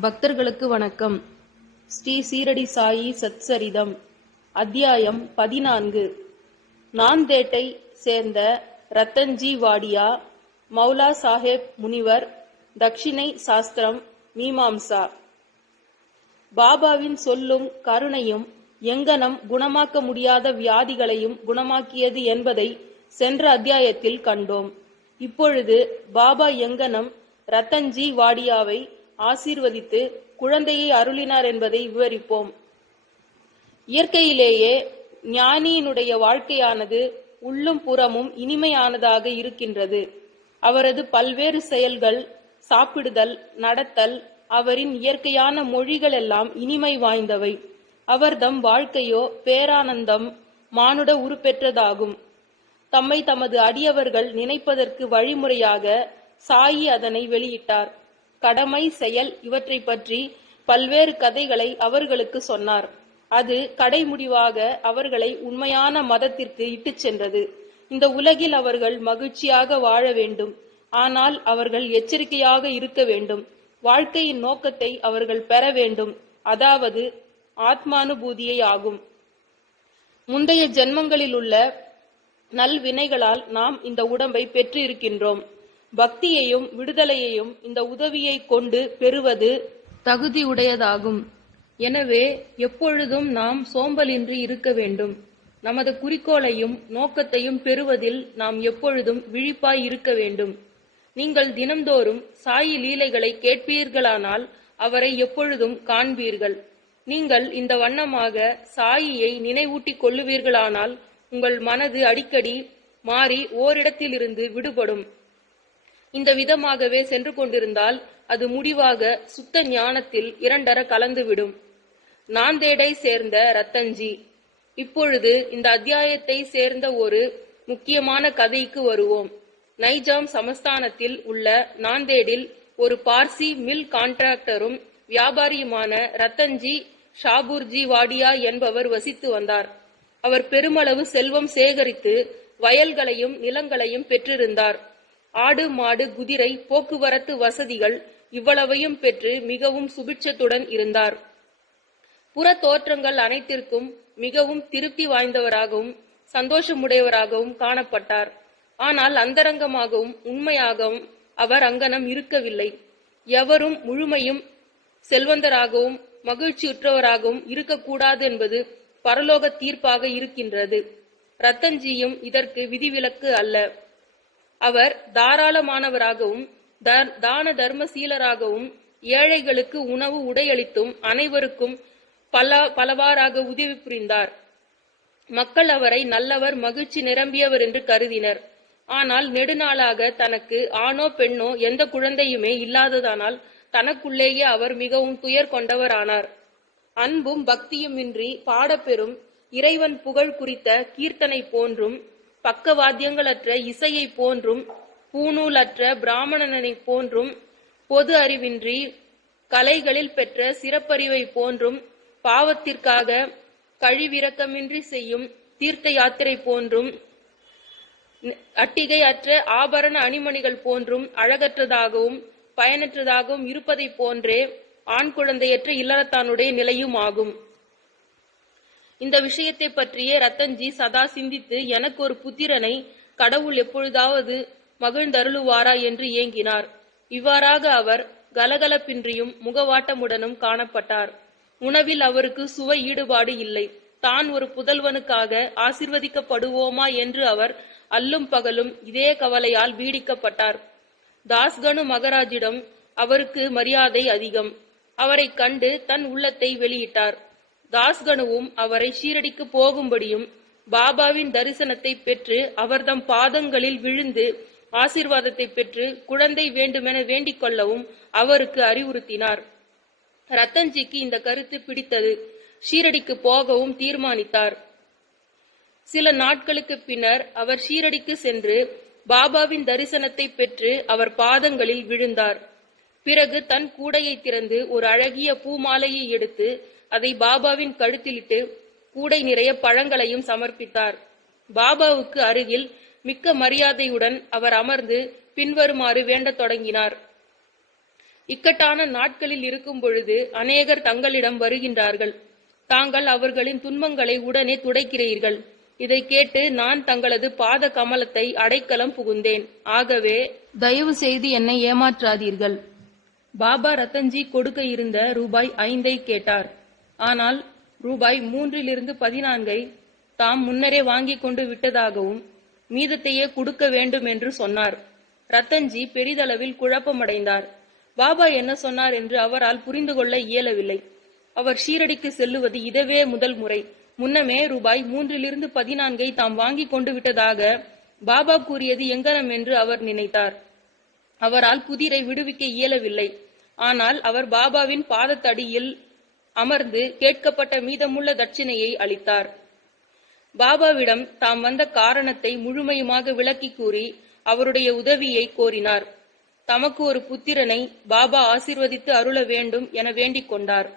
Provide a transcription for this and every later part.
பக்தர்களுக்கு வணக்கம். ஸ்ரீ சீரடி சாயி சத்சரிதம். அத்தியாயம் 14. நாந்தேட்டை சேர்ந்த ரத்தன்ஜி வாடியா, மௌலா சாஹேப் முனிவர், தட்சிணை சாஸ்திரம், மீமாம்சா. பாபாவின் சொல்லும் கருணையும் எங்கனம் குணமாக்க முடியாத வியாதிகளையும் குணமாக்கியது என்பதை சென்ற அத்தியாயத்தில் கண்டோம். இப்பொழுது பாபா எங்கனம் ரத்தன்ஜி வாடியாவை ஆசீர்வதித்து குழந்தையை அருளினார் என்பதை விவரிப்போம். இயற்கையிலேயே ஞானியினுடைய வாழ்க்கையானது உள்ளும் புறமும் இனிமையானதாக இருக்கின்றது. அவரது பல்வேறு செயல்கள், சாப்பிடுதல், நடத்தல், அவரின் இயற்கையான மொழிகள் எல்லாம் இனிமை வாய்ந்தவை. அவர்தம் வாழ்க்கையோ பேரானந்தம், மானுட உருப்பெற்றதாகும். தம்மை தமது அடியவர்கள் நினைப்பதற்கு வழிமுறையாக சாயி அதனை வெளியிட்டார். கடமை, செயல் இவற்றை பற்றி பல்வேறு கதைகளை அவர்களுக்கு சொன்னார். அது கடைமுடிவாக அவர்களை உண்மையான மதத்திற்கு இட்டுச் சென்றது. இந்த உலகில் அவர்கள் மகிழ்ச்சியாக வாழ வேண்டும். ஆனால் அவர்கள் எச்சரிக்கையாக இருக்க வேண்டும். வாழ்க்கையின் நோக்கத்தை அவர்கள் பெற வேண்டும். அதாவது ஆத்மானுபூதியை ஆகும். முந்தைய ஜென்மங்களில் உள்ள நல்வினைகளால் நாம் இந்த உடம்பை பெற்று இருக்கின்றோம். பக்தியையும் விடுதலையையும் இந்த உதவியை கொண்டு பெறுவது தகுதியுடையதாகும். எனவே எப்பொழுதும் நாம் சோம்பலின்றி இருக்க வேண்டும். நமது குறிக்கோளையும் நோக்கத்தையும் பெறுவதில் நாம் எப்பொழுதும் விழிப்பாய் இருக்க வேண்டும். நீங்கள் தினம்தோறும் சாயி லீலைகளை கேட்பீர்களானால் அவரை எப்பொழுதும் காண்பீர்கள். நீங்கள் இந்த வண்ணமாக சாயியை நினைவூட்டிக் கொள்ளுவீர்களானால் உங்கள் மனது அடிக்கடி மாறி ஓரிடத்திலிருந்து விடுபடும். இந்த விதமாகவே சென்று கொண்டிருந்தால் அது முடிவாக சுத்த ஞானத்தில் இரண்டர கலந்துவிடும். நாந்தேடை சேர்ந்த ரத்தன்ஜி. இப்பொழுது இந்த அத்தியாயத்தை சேர்ந்த ஒரு முக்கியமான கதைக்கு வருவோம். நைஜாம் சமஸ்தானத்தில் உள்ள நாந்தேடில் ஒரு பார்சி மில் கான்ட்ராக்டரும் வியாபாரியுமான ரத்தன்ஜி ஷாபூர்ஜி வாடியா என்பவர் வசித்து வந்தார். அவர் பெருமளவு செல்வம் சேகரித்து வயல்களையும் நிலங்களையும் பெற்றிருந்தார். ஆடு, மாடு, குதிரை, போக்குவரத்து வசதிகள் இவ்வளவையும் பெற்று மிகவும் சுபிட்சத்துடன் இருந்தார். புற தோற்றங்கள் அனைத்திற்கும் மிகவும் திருப்தி வாய்ந்தவராகவும் சந்தோஷமுடையவராகவும் காணப்பட்டார். ஆனால் அந்தரங்கமாகவும் உண்மையாகவும் அவர் அங்கனம் இருக்கவில்லை. எவரும் முழுமையும் செல்வந்தராகவும் மகிழ்ச்சியுற்றவராகவும் இருக்கக்கூடாது என்பது பரலோக தீர்ப்பாக இருக்கின்றது. ரத்தன்ஜியும் இதற்கு விதிவிலக்கு அல்ல. அவர் தாராளமானவராகவும் தான தர்மசீலராகவும் ஏழைகளுக்கு உணவு உடையளித்தும் அனைவருக்கும் பலவாறாக உதவி புரிந்தார். மக்கள் அவரை நல்லவர், மகிழ்ச்சி நிரம்பியவர் என்று கருதினர். ஆனால் நெடுநாளாக தனக்கு ஆணோ பெண்ணோ எந்த குழந்தையுமே இல்லாததானால் தனக்குள்ளேயே அவர் மிகவும் துயர் கொண்டவரானார். அன்பும் பக்தியுமின்றி பாடப்பெறும் இறைவன் புகழ் குறித்த கீர்த்தனை போன்றும், பக்கவாத்தியங்களற்ற இசையை போன்றும், பூநூலற்ற பிராமணனை போன்றும், பொது அறிவின்றி கலைகளில் பெற்ற சிறப்பறிவை போன்றும், பாவத்திற்காக கழிவிரக்கமின்றி செய்யும் தீர்த்த யாத்திரை போன்றும், அட்டிகை அற்ற ஆபரண அணிமணிகள் போன்றும் அழகற்றதாகவும் பயனற்றதாகவும் இருப்பதை போன்றே ஆண் குழந்தையற்ற இல்லறத்தானுடைய நிலையும் ஆகும். இந்த விஷயத்தை பற்றியே ரத்தன்ஜி சதா சிந்தித்து எனக்கு ஒரு புத்திரனை கடவுள் எப்பொழுதாவது மகிழ்ந்தருளுவாரா என்று ஏங்கினார். இவ்வாறாக அவர் கலகலப்பின்றியும் முகவாட்டமுடனும் காணப்பட்டார். உணவில் அவருக்கு சுவை ஈடுபாடு இல்லை. தான் ஒரு புதல்வனுக்காக ஆசிர்வதிக்கப்படுவோமா என்று அவர் அல்லும் பகலும் இதே கவலையால் பீடிக்கப்பட்டார். தாஸ்கனு மகராஜிடம் அவருக்கு மரியாதை அதிகம். அவரை கண்டு தன் உள்ளத்தை வெளியிட்டார். தாஸ்கனுவும் அவரை ஷீரடிக்கு போகும்படியும் பாபாவின் தரிசனத்தை பெற்று அவர்தம் பாதங்களில் விழுந்து ஆசீர்வாதத்தை பெற்று குழந்தை வேண்டுமென வேண்டிக் கொள்ளவும் அவருக்கு அறிவுறுத்தினார். ரத்தன்ஜிக்கு இந்த கருத்து பிடித்தது. ஷீரடிக்கு போகவும் தீர்மானித்தார். சில நாட்களுக்கு பின்னர் அவர் ஷீரடிக்கு சென்று பாபாவின் தரிசனத்தை பெற்று அவர் பாதங்களில் விழுந்தார். பிறகு தன் கூடையை திறந்து ஒரு அழகிய பூமாலையை எடுத்து அதை பாபாவின் கழுத்திலிட்டு கூடை நிறைய பழங்களையும் சமர்ப்பித்தார். பாபாவுக்கு அருகில் மிக்க மரியாதையுடன் அவர் அமர்ந்து பின்வருமாறு வேண்டத் தொடங்கினார். இக்கட்டான நாட்களில் இருக்கும் பொழுது அநேகர் தங்களிடம் வருகின்றார்கள். தாங்கள் அவர்களின் துன்பங்களை உடனே துடைக்கிறீர்கள். இதை கேட்டு நான் தங்களது பாத கமலத்தை அடைக்கலம் புகுந்தேன். ஆகவே தயவு செய்து என்னை ஏமாற்றாதீர்கள். பாபா ரத்தன்ஜி கொடுக்க இருந்த ரூபாய் 5 கேட்டார். ஆனால் ரூபாய் 3-14 தாம் முன்னரே வாங்கிக் கொண்டு விட்டதாகவும் மீதத்தையே கொடுக்க வேண்டும் என்று சொன்னார். ரத்தன்ஜி பெரிதளவில் குழப்பமடைந்தார். பாபா என்ன சொன்னார் என்று அவரால் புரிந்து கொள்ள இயலவில்லை. அவர் ஷீரடிக்கு செல்லுவது இதுவே முதல் முறை. முன்னமே ரூபாய் 3-14 தாம் வாங்கிக் கொண்டு விட்டதாக பாபா கூறியது எங்கனம் என்று அவர் நினைத்தார். அவரால் புதிரை விடுவிக்க இயலவில்லை. ஆனால் அவர் பாபாவின் பாதத்தடியில் அமர்ந்து கேட்கப்பட்ட மீதமுள்ள தட்சிணையை அளித்தார். பாபாவிடம் தாம் வந்த காரணத்தை முழுமையுமாக விளக்கி கூறி அவருடைய உதவியை கோரினார். தமக்கு ஒரு புத்திரனை பாபா ஆசீர்வதித்து அருள வேண்டும் என வேண்டிக் கொண்டார்.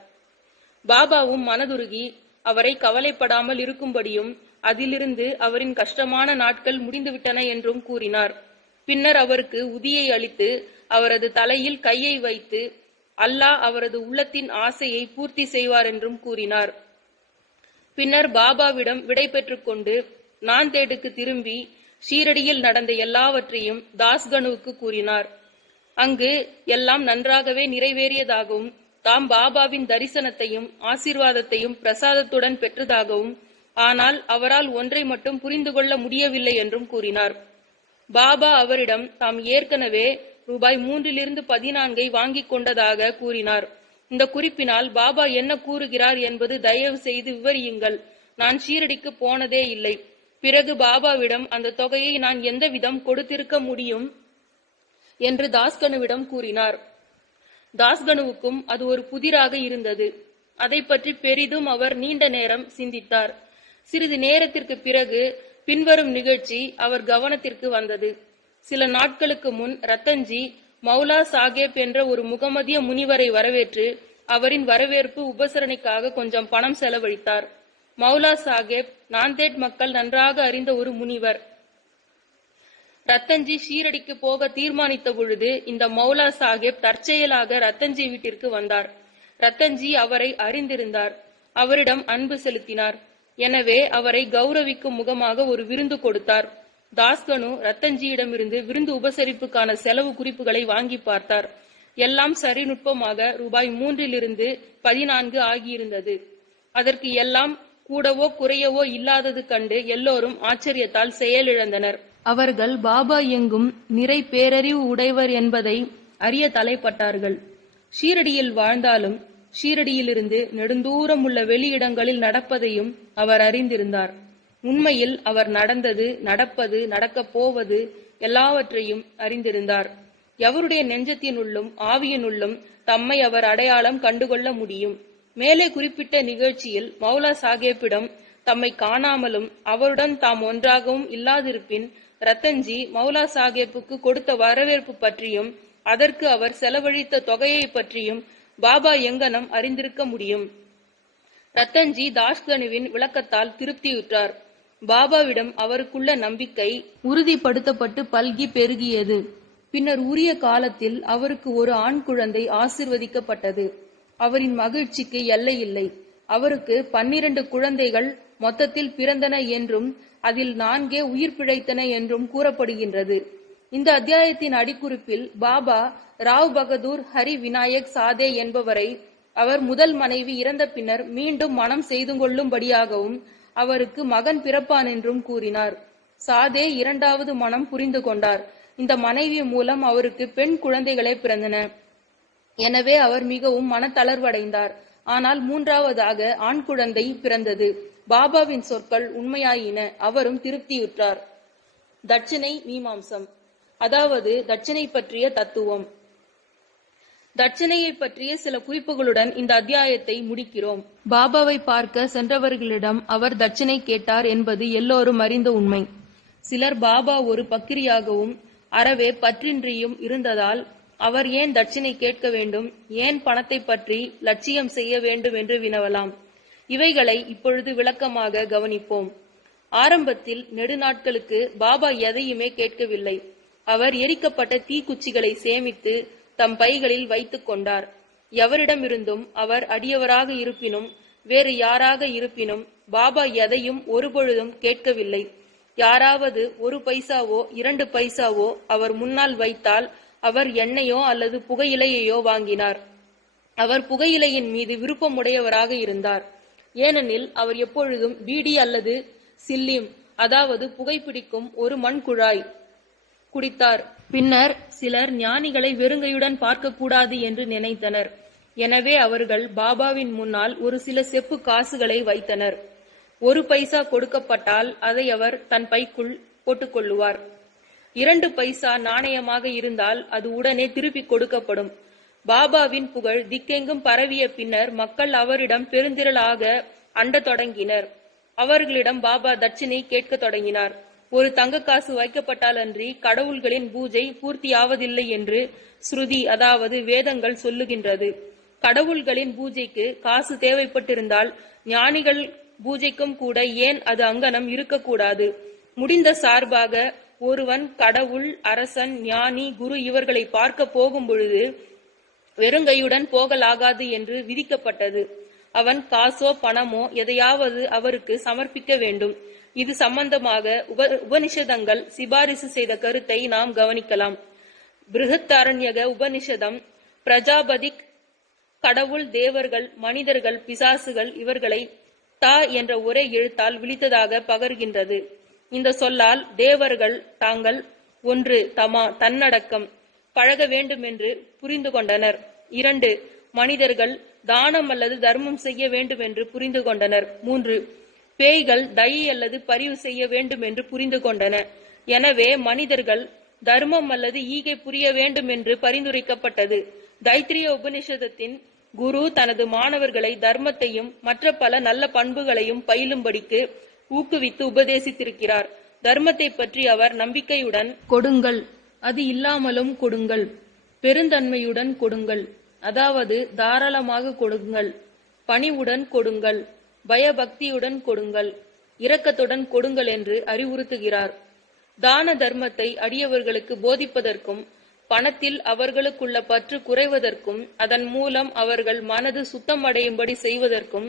பாபாவும் மனதுருகி அவரை கவலைப்படாமல் இருக்கும்படியும் அதிலிருந்து அவரின் கஷ்டமான நாட்கள் முடிந்துவிட்டன என்றும் கூறினார். பின்னர் அவருக்கு உதியை அளித்து அவரது தலையில் கையை வைத்து அல்லாஹ் அவரது உள்ளத்தின் ஆசையை பூர்த்தி செய்வார் என்றும் கூறினார். பின்னர் பாபாவிடம் விடை பெற்றுக் கொண்டு நாந்தேடுக்கு திரும்பி ஷீரடியில் நடந்த எல்லாவற்றையும் தாஸ்கனுவுக்கு கூறினார். அங்கு எல்லாம் நன்றாகவே நிறைவேறியதாகவும் தாம் பாபாவின் தரிசனத்தையும் ஆசீர்வாதத்தையும் பிரசாதத்துடன் பெற்றதாகவும் ஆனால் அவரால் ஒன்றை மட்டும் புரிந்து கொள்ள முடியவில்லை என்றும் கூறினார். பாபா அவரிடம் தாம் ஏற்கனவே ரூபாய் 3-14 வாங்கிக் கொண்டதாக கூறினார். இந்த குறிப்பினால் பாபா என்ன கூறுகிறார் என்பது தயவு செய்து விவரியுங்கள். நான் ஷீரடிக்கு போனதே இல்லை. பிறகு பாபாவிடம் அந்த தொகையை நான் எந்த விதம் கொடுத்திருக்க முடியும் என்று தாஸ்கனுவிடம் கூறினார். தாஸ்கனுவுக்கும் அது ஒரு புதிராக இருந்தது. அதை பற்றி பெரிதும் அவர் நீண்ட நேரம் சிந்தித்தார். சிறிது நேரத்திற்கு பிறகு பின்வரும் நிகழ்ச்சி அவர் கவனத்திற்கு வந்தது. சில நாட்களுக்கு முன் ரத்தன்ஜி மௌலா சாஹேப் என்ற ஒரு முகமதிய முனிவரை வரவேற்று அவரின் வரவேற்பு உபசரணைக்காக கொஞ்சம் பணம் செலவழித்தார். மௌலா சாஹேப் நாந்தேட் மக்கள் நன்றாக அறிந்த ஒரு முனிவர். ரத்தன்ஜி ஷீரடிக்கு போக தீர்மானித்த பொழுது இந்த மௌலா சாஹேப் தற்செயலாக ரத்தன்ஜி வீட்டிற்கு வந்தார். ரத்தன்ஜி அவரை அறிந்திருந்தார். அவரிடம் அன்பு செலுத்தினார். எனவே அவரை கௌரவிக்கும் முகமாக ஒரு விருந்து கொடுத்தார். தாஸ்கனு ரத்தன்ஜியிடமிருந்து விருந்து உபசரிப்புக்கான செலவு குறிப்புகளை வாங்கி பார்த்தார். எல்லாம் சரிநுட்பமாக ரூபாய் 3-14 ஆகியிருந்தது. அதற்கு எல்லாம் கூடவோ குறையவோ இல்லாதது கண்டு எல்லோரும் ஆச்சரியத்தால் செயலிழந்தனர். அவர்கள் பாபா எங்கும் நிறை பேரறிவு உடையவர் என்பதை அறிய தலைப்பட்டார்கள். ஷீரடியில் வாழ்ந்தாலும் ஷீரடியிலிருந்து நெடுந்தூரம் உள்ள வெளியிடங்களில் நடப்பதையும் அவர் அறிந்திருந்தார். உண்மையில் அவர் நடந்தது, நடப்பது, நடக்கப் போவது எல்லாவற்றையும் அறிந்திருந்தார். எவருடைய நெஞ்சத்தினுள்ளும் ஆவியினுள்ளும் தம்மை அவர் அடையாளம் கண்டுகொள்ள முடியும். மேலே குறிப்பிட்ட நிகழ்ச்சியில் மௌலா சாஹேப்பிடம் தம்மை காணாமலும் அவருடன் தாம் ஒன்றாகவும் இல்லாதிருப்பின் ரத்தன்ஜி மௌலா சாஹேப்புக்கு கொடுத்த வரவேற்பு பற்றியும் அதற்கு அவர் செலவழித்த தொகையை பற்றியும் பாபா எங்கனம் அறிந்திருக்க முடியும். ரத்தன்ஜி தாஸ்கனுவின் விளக்கத்தால் திருப்தியுற்றார். பாபாவிடம் அவருக்குள்ள நம்பிக்கை உறுதிப்படுத்தப்பட்டு பல்கி பெருகியது. பின்னர் உரிய காலத்தில் அவருக்கு ஒரு ஆண் குழந்தை ஆசிர்வதிக்கப்பட்டது. அவரின் மகிழ்ச்சிக்கு எல்லையில்லை. அவருக்கு 12 குழந்தைகள் மொத்தத்தில் பிறந்தன என்றும் அதில் 4 உயிர் பிழைத்தன என்றும் கூறப்படுகின்றது. இந்த அத்தியாயத்தின் அடிக்குறிப்பில் பாபா ராவ் பகதூர் ஹரி விநாயக் சாதே என்பவரை அவர் முதல் மனைவி இறந்த பின்னர் மீண்டும் மனம் செய்து கொள்ளும்படியாகவும் அவருக்கு மகன் பிறப்பான் என்றும் கூறினார். சாதே 2வது மனம் புரிந்து கொண்டார். இந்த மனைவி மூலம் அவருக்கு பெண் குழந்தைகளே பிறந்தன. எனவே அவர் மிகவும் மனத்தளர்வடைந்தார். ஆனால் 3வதாக ஆண் குழந்தை பிறந்தது. பாபாவின் சொற்கள் உண்மையாயின. அவரும் திருப்தியுற்றார். தட்சிணை மீமாம்சம், அதாவது தட்சிணை பற்றிய தத்துவம். தட்சிணையை பற்றிய சில குறிப்புகளுடன் இந்த அத்தியாயத்தை முடிக்கிறோம். பாபாவை பார்க்க சென்றவர்களிடம் அவர் தட்சிணை கேட்டார் என்பது எல்லோரும் அறிந்த உண்மை. சிலர் பாபா ஒரு பக்கிரியாகவும் அறவே பற்றின்றியும் இருந்ததால் அவர் ஏன் தட்சிணை கேட்க வேண்டும், ஏன் பணத்தை பற்றி லட்சியம் செய்ய வேண்டும் என்று வினவலாம். இவைகளை இப்பொழுது விளக்கமாக கவனிப்போம். ஆரம்பத்தில் நெடுநாட்களுக்கு பாபா எதையுமே கேட்கவில்லை. அவர் எரிக்கப்பட்ட தீக்குச்சிகளை சேமித்து தம் பைகளில் வைத்துக் கொண்டார். எவரிடமிருந்தும் அவர் அடியவராக இருப்பினும் வேறு யாராக இருப்பினும் பாபா எதையும் ஒருபொழுதும் கேட்கவில்லை. யாராவது 1 பைசாவோ 2 பைசாவோ அவர் முன்னால் வைத்தால் அவர் எண்ணெயோ அல்லது புகையிலையோ வாங்கினார். அவர் புகையிலையின் மீது விருப்பமுடையவராக இருந்தார். ஏனெனில் அவர் எப்பொழுதும் பீடி அல்லது சில்லிம், அதாவது புகைப்பிடிக்கும் ஒரு மண் குழாய் குடித்தார். பின்னர் சிலர் ஞானிகளை வெறுங்கையுடன் பார்க்கக்கூடாது என்று நினைத்தனர். எனவே அவர்கள் பாபாவின் முன்னால் ஒரு சில செப்பு காசுகளை வைத்தனர். 1 பைசா கொடுக்கப்பட்டால் அதை அவர் தன் பைக்குள் போட்டுக்கொள்ளுவார். 2 பைசா நாணயமாக இருந்தால் அது உடனே திருப்பி கொடுக்கப்படும். பாபாவின் புகழ் திக்கெங்கும் பரவிய பின்னர் மக்கள் அவரிடம் பெருந்திரளாக அண்டத் தொடங்கினர். அவர்களிடம் பாபா தட்சிணை கேட்க தொடங்கினார். ஒரு தங்க காசு வைக்கப்பட்டால் அன்றி கடவுள்களின் பூஜை பூர்த்தியாவதில்லை என்று ஸ்ருதி, அதாவது வேதங்கள் சொல்லுகின்றது. கடவுள்களின் பூஜைக்கு காசு தேவைப்பட்டிருந்தால் ஞானிகள் பூஜைக்கும் கூட ஏன் அது அங்கனம் இருக்கக்கூடாது? முடிந்த சார்பாக ஒருவன் கடவுள், அரசன், ஞானி, குரு இவர்களை பார்க்க போகும் பொழுது வெறுங்கையுடன் போகலாகாது என்று விதிக்கப்பட்டது. அவன் காசோ பணமோ எதையாவது அவருக்கு சமர்ப்பிக்க வேண்டும். இது சம்பந்தமாக உபனிஷதங்கள் சிபாரிசு செய்த கருத்தை நாம் கவனிக்கலாம். பிருஹத்தாரண்யக உபனிஷதம் பிரஜாபதிக் கடவுள், தேவர்கள், மனிதர்கள், பிசாசுகள் இவர்களை தா என்ற ஒரே எழுத்தால் விழித்ததாக பகர்கின்றது. இந்த சொல்லால் தேவர்கள் தாங்கள் 1 தமா தன்னடக்கம் பழக வேண்டுமென்று புரிந்து கொண்டனர். 2 மனிதர்கள் தானம் அல்லது தர்மம் செய்ய வேண்டும் என்று புரிந்து கொண்டனர். 3 பேய்கள் தயை அல்லது பரிவு செய்ய வேண்டும் என்று புரிந்து கொண்டன. எனவே மனிதர்கள் தர்மம் அல்லது ஈகை புரிய வேண்டும் என்று பரிந்துரைக்கப்பட்டது. தைத்திரிய உபனிஷதத்தின் குரு தனது மாணவர்களை தர்மத்தையும் மற்ற பல நல்ல பண்புகளையும் பயிலும்படிக்கு ஊக்குவித்து உபதேசித்திருக்கிறார். தர்மத்தை பற்றி அவர் நம்பிக்கையுடன் கொடுங்கள், அது இல்லாமலும் கொடுங்கள், பெருந்தன்மையுடன் கொடுங்கள், அதாவது தாராளமாக கொடுங்கள், பணிவுடன் கொடுங்கள், பயபக்தியுடன் கொடுங்கள், இரக்கத்துடன் கொடுங்கள் என்று அறிவுறுத்துகிறார். தான தர்மத்தை அடியவர்களுக்கு போதிப்பதற்கும் பணத்தில் அவர்களுக்குள்ள பற்று குறைவதற்கும் அதன் மூலம் அவர்கள் மனது சுத்தமடையும்படி செய்வதற்கும்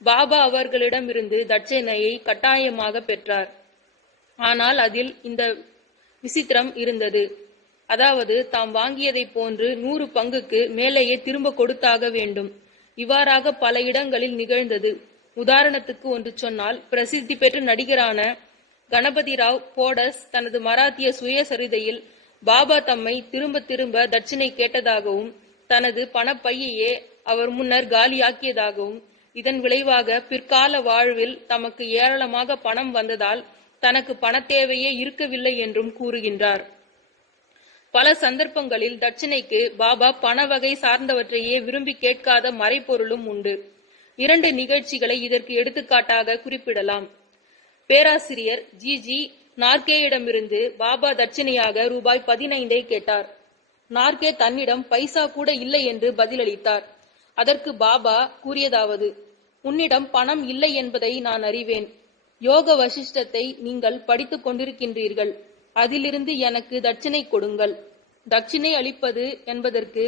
பாபா அவர்களிடமிருந்து தட்சணையை கட்டாயமாக பெற்றார். ஆனால் அதில் இந்த விசித்திரம் இருந்தது. அதாவது தாம் வாங்கியதை போன்று 100 பங்குக்கு மேலேயே திரும்ப கொடுத்தாக வேண்டும். இவ்வாறாக பல இடங்களில் நிகழ்ந்தது. உதாரணத்துக்கு ஒன்று சொன்னால், பிரசித்தி பெற்ற நடிகரான கணபதி ராவ் போடஸ் தனது மராத்திய சுயசரிதையில் பாபா தம்மை திரும்ப திரும்ப தட்சிணை கேட்டதாகவும் தனது பணப்பையையே அவர் முன்னர் காலியாக்கியதாகவும் இதன் விளைவாக பிற்கால வாழ்வில் தமக்கு ஏராளமாக பணம் வந்ததால் தனக்கு பணத்தேவையே இருக்கவில்லை என்றும் கூறுகின்றார். பல சந்தர்ப்பங்களில் தட்சிணைக்கு பாபா பண வகை சார்ந்தவற்றையே விரும்பி கேட்காத மறைப்பொருளும் உண்டு. 2 நிகழ்ச்சிகளை இதற்கு எடுத்துக்காட்டாக குறிப்பிடலாம். பேராசிரியர் ஜி நார்கேயிடமிருந்து பாபா தட்சிணையாக ரூபாய் 15 கேட்டார். நார்கே தன்னிடம் பைசா கூட இல்லை என்று பதிலளித்தார். அதற்கு பாபா கூறியதாவது: உன்னிடம் பணம் இல்லை என்பதை நான் அறிவேன். யோக வசிஷ்டத்தை நீங்கள் படித்துக் கொண்டிருக்கின்றீர்கள். அதிலிருந்து எனக்கு தட்சிணை கொடுங்கள். தட்சிணை அளிப்பது என்பதற்கு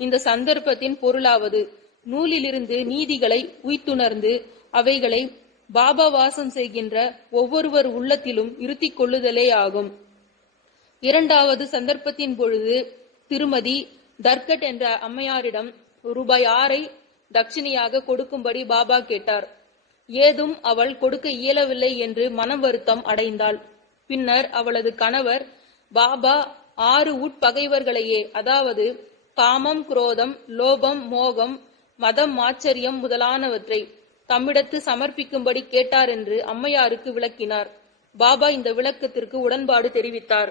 இந்த சந்தர்ப்பத்தின் பொருளாவது நூலிலிருந்து நீதிகளை உய்த்துணர்ந்து அவைகளை பாபா வாசம் செய்கின்ற ஒவ்வொருவர் உள்ளத்திலும் இருத்திக் கொள்ளுதலே ஆகும். 2வது சந்தர்ப்பத்தின் பொழுது திருமதி தர்கட் என்ற அம்மையாரிடம் ரூபாய் 6 தட்சிணையாக கொடுக்கும்படி பாபா கேட்டார். ஏதும் அவள் கொடுக்க இயலவில்லை என்று மனம் வருத்தம் அடைந்தாள். பின்னர் அவளது கணவர் பாபா 6 உட்பகைவர்களையே, அதாவது காமம், குரோதம், லோபம், மோகம், மதம், ஆச்சரியம் முதலானவற்றை தம்மிடத்து சமர்ப்பிக்கும்படி கேட்டார் என்று அம்மையாருக்கு விளக்கினார். பாபா இந்த விளக்கத்திற்கு உடன்பாடு தெரிவித்தார்.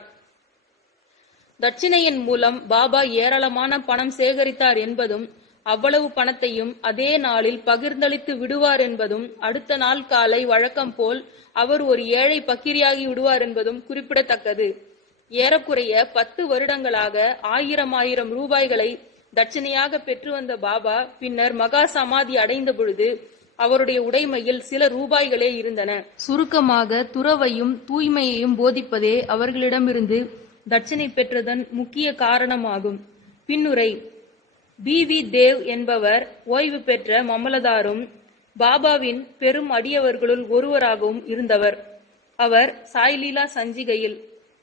தட்சிணையின் மூலம் பாபா ஏராளமான பணம் சேகரித்தார் என்பதும் அவ்வளவு பணத்தையும் அதே நாளில் பகிர்ந்தளித்து விடுவார் என்பதும் அடுத்த நாள் காலை வழக்கம் போல் அவர் ஒரு ஏழை பக்கிரியாகி விடுவார் என்பதும் குறிப்பிடத்தக்கது. ஏறக்குறைய 10 வருடங்களாக 1000 ரூபாய்களை தட்சிணையாக பெற்று வந்த பாபா பின்னர் மகா சமாதி அடைந்த பொழுது அவருடைய உடைமையில் சில ரூபாய்களே இருந்தன. சுருக்கமாக துறவையும் தூய்மையையும் போதிப்பதே அவர்களிடமிருந்து தட்சிணை பெற்றதன் முக்கிய காரணமாகும். பின்னுரை. பி.வி. தேவ் என்பவர் ஓய்வு பெற்ற மமலதாரும் பாபாவின் பெரும் அடியவர்களுள் ஒருவராகவும் இருந்தவர். அவர் சாய்லீலா சஞ்சிகையில்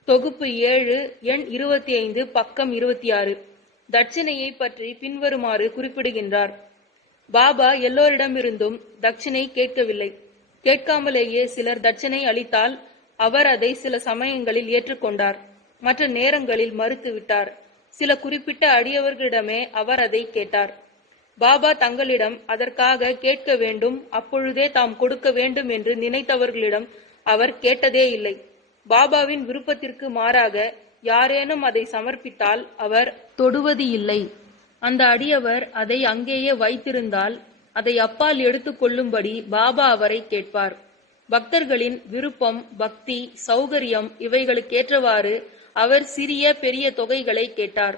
தொகுப்பு 7 எண் 25 பக்கம் 26 தட்சிணையை பற்றி பின்வருமாறு குறிப்பிடுகின்றார். பாபா எல்லோரிடமிருந்தும் தட்சிணை கேட்கவில்லை. கேட்காமலேயே சிலர் தட்சிணை அளித்தால் அவர் அதை சில சமயங்களில் ஏற்றுக்கொண்டார், மற்ற நேரங்களில் மறுத்துவிட்டார். சில குறிப்பிட்ட அடியவர்களிடமே அவர் அதை கேட்டார். பாபா தங்களிடம் அதற்காக கேட்க வேண்டும், அப்பொழுதே தாம் கொடுக்க வேண்டும் என்று நினைத்தவர்களிடம் அவர் கேட்டதே இல்லை. பாபாவின் விருப்பத்திற்கு மாறாக யாரேனும் அதை சமர்ப்பித்தால் அவர் தொடுவது இல்லை. அந்த அடியவர் அதை அங்கேயே வைத்திருந்தால் அதை அப்பால் எடுத்துக் கொள்ளும்படி பாபா அவரை கேட்பார். பக்தர்களின் விருப்பம், பக்தி, சௌகரியம் இவைகளுக்கேற்றவாறு அவர் சிறிய பெரிய தொகைகளை கேட்டார்.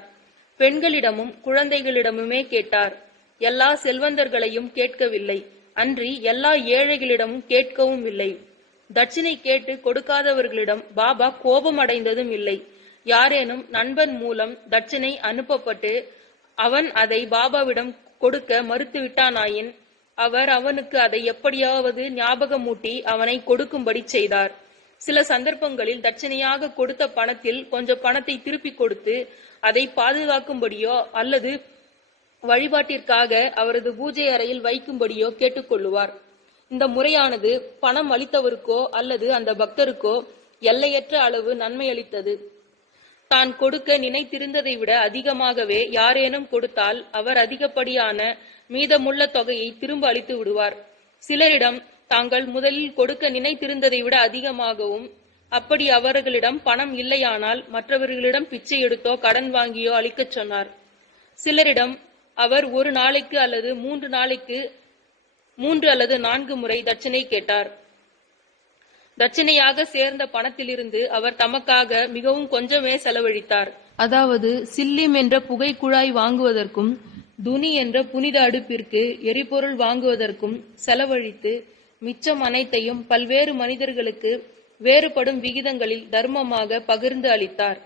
பெண்களிடமும் குழந்தைகளிடமுமே கேட்டார். எல்லா செல்வந்தர்களையும் கேட்கவில்லை, அன்றி எல்லா ஏழைகளிடமும் கேட்கவும் இல்லை. தட்சிணை கேட்டு கொடுக்காதவர்களிடம் பாபா கோபம் அடைந்ததும் இல்லை. யாரேனும் நண்பன் மூலம் தட்சிணை அனுப்பப்பட்டு அவன் அதை பாபாவிடம் கொடுக்க மறுத்துவிட்டானாயின் அவர் அவனுக்கு அதை எப்படியாவது ஞாபகமூட்டி அவனை கொடுக்கும்படி செய்தார். சில சந்தர்ப்பங்களில் தட்சிணையாக கொடுத்த பணத்தில் கொஞ்சம் பணத்தை திருப்பி கொடுத்து அதை பாதுகாக்கும்படியோ அல்லது வழிபாட்டிற்காக அவரது பூஜை அறையில் வைக்கும்படியோ கேட்டுக்கொள்ளுவார். இந்த முறையானது பணம் அளித்தவருக்கோ அல்லது அந்த பக்தருக்கோ எல்லையற்ற அளவு நன்மை அளித்தது. தான் கொடுக்க நினைத்திருந்ததை விட அதிகமாகவே யாரேனும் கொடுத்தால் அவர் அதிகப்படியான மீதமுள்ள தொகையை திரும்ப அளித்து விடுவார். சிலரிடம் தாங்கள் முதலில் கொடுக்க நினைத்திருந்ததை விட அதிகமாகவும், அப்படி அவர்களிடம் பணம் இல்லையானால் மற்றவர்களிடம் பிச்சை எடுத்தோ கடன் வாங்கியோ அளிக்கச் சொன்னார். சிலரிடம் அவர் ஒரு நாளைக்கு அல்லது 3 நாளைக்கு 3 அல்லது 4 முறை தட்சிணை கேட்டார். தட்சிணையாக சேர்ந்த பணத்திலிருந்து அவர் தமக்காக மிகவும் கொஞ்சமே செலவழித்தார். அதாவது சில்லிம் என்ற புகை குழாய் வாங்குவதற்கும் துனி என்ற புனித அடுப்பிற்கு எரிபொருள் வாங்குவதற்கும் செலவழித்து மிச்சம் அனைத்தையும் பல்வேறு மனிதர்களுக்கு வேறுபடும் விகிதங்களில் தர்மமாக பகிர்ந்து அளித்தார்.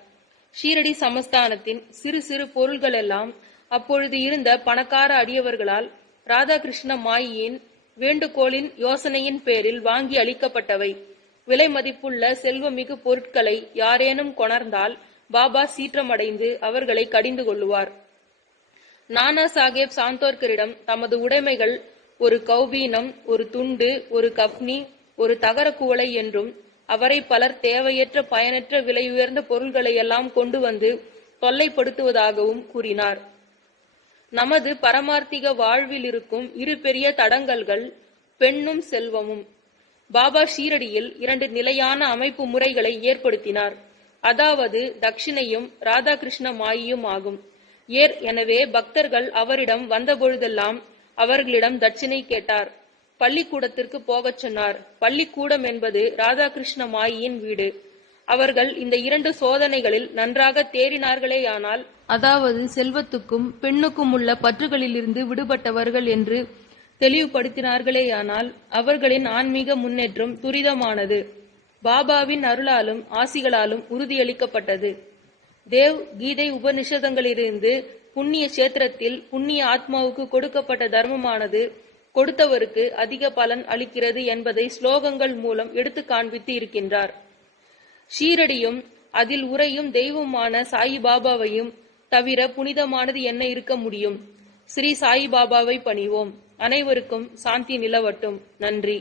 ஷீரடி சமஸ்தானத்தின் சிறு சிறு பொருள்களெல்லாம் அப்பொழுது இருந்த பணக்கார அடியவர்களால் ராதாகிருஷ்ண மாயியின் வேண்டுகோளின் யோசனையின் பேரில் வாங்கி அளிக்கப்பட்டவை. விலை மதிப்புள்ள செல்வமிகு பொருட்களை யாரேனும் கொணர்ந்தால் பாபா சீற்றமடைந்து அவர்களை கடிந்து கொள்ளுவார். நானா சாஹேப் சாந்தோர்கரிடம் தமது உடைமைகள் ஒரு கௌபீனம், ஒரு துண்டு, ஒரு கப்னி, ஒரு தகர குவளை என்றும் அவரை பலர் தேவையற்ற பயனற்ற விலை உயர்ந்த பொருள்களை எல்லாம் கொண்டு வந்து தொல்லைப்படுத்துவதாகவும் கூறினார். நமது பரமார்த்திக வாழ்வில் இருக்கும் 2 பெரிய தடங்கல்கள் பெண்ணும் செல்வமும். பாபா ஷீரடியில் 2 நிலையான அமைப்பு முறைகளை ஏற்படுத்தினார். அதாவது தட்சிணையும் ராதாகிருஷ்ண மாயியும் ஆகும். எனவே பக்தர்கள் அவரிடம் வந்தபொழுதெல்லாம் அவர்களிடம் தட்சிணை கேட்டார். பள்ளிக்கூடத்திற்கு போகச் சொன்னார். பள்ளிக்கூடம் என்பது ராதாகிருஷ்ண மாயியின் வீடு. அவர்கள் இந்த 2 சோதனைகளில் நன்றாக தேறினார்களேயானால், அதாவது செல்வத்துக்கும் பெண்ணுக்கும் உள்ள பற்றுகளிலிருந்து விடுபட்டவர்கள் என்று தெளிவுபடுத்தினார்களேயானால் அவர்களின் ஆன்மீக முன்னேற்றம் துரிதமானது. பாபாவின் அருளாலும் ஆசிகளாலும் உறுதியளிக்கப்பட்டது. தேவ் கீதை உபனிஷதங்களிலிருந்து புண்ணிய கஷேத்திரத்தில் புண்ணிய ஆத்மாவுக்கு கொடுக்கப்பட்ட தர்மமானது கொடுத்தவருக்கு அதிக பலன் அளிக்கிறது என்பதை ஸ்லோகங்கள் மூலம் எடுத்து காண்பித்து இருக்கின்றார். ஷீரடியும் அதில் உறையும் தெய்வமான சாயிபாபாவையும் தவிர புனிதமானது என்ன இருக்க முடியும்? ஸ்ரீ சாயிபாபாவை பணிவோம். அனைவருக்கும் சாந்தி நிலவட்டும். நன்றி.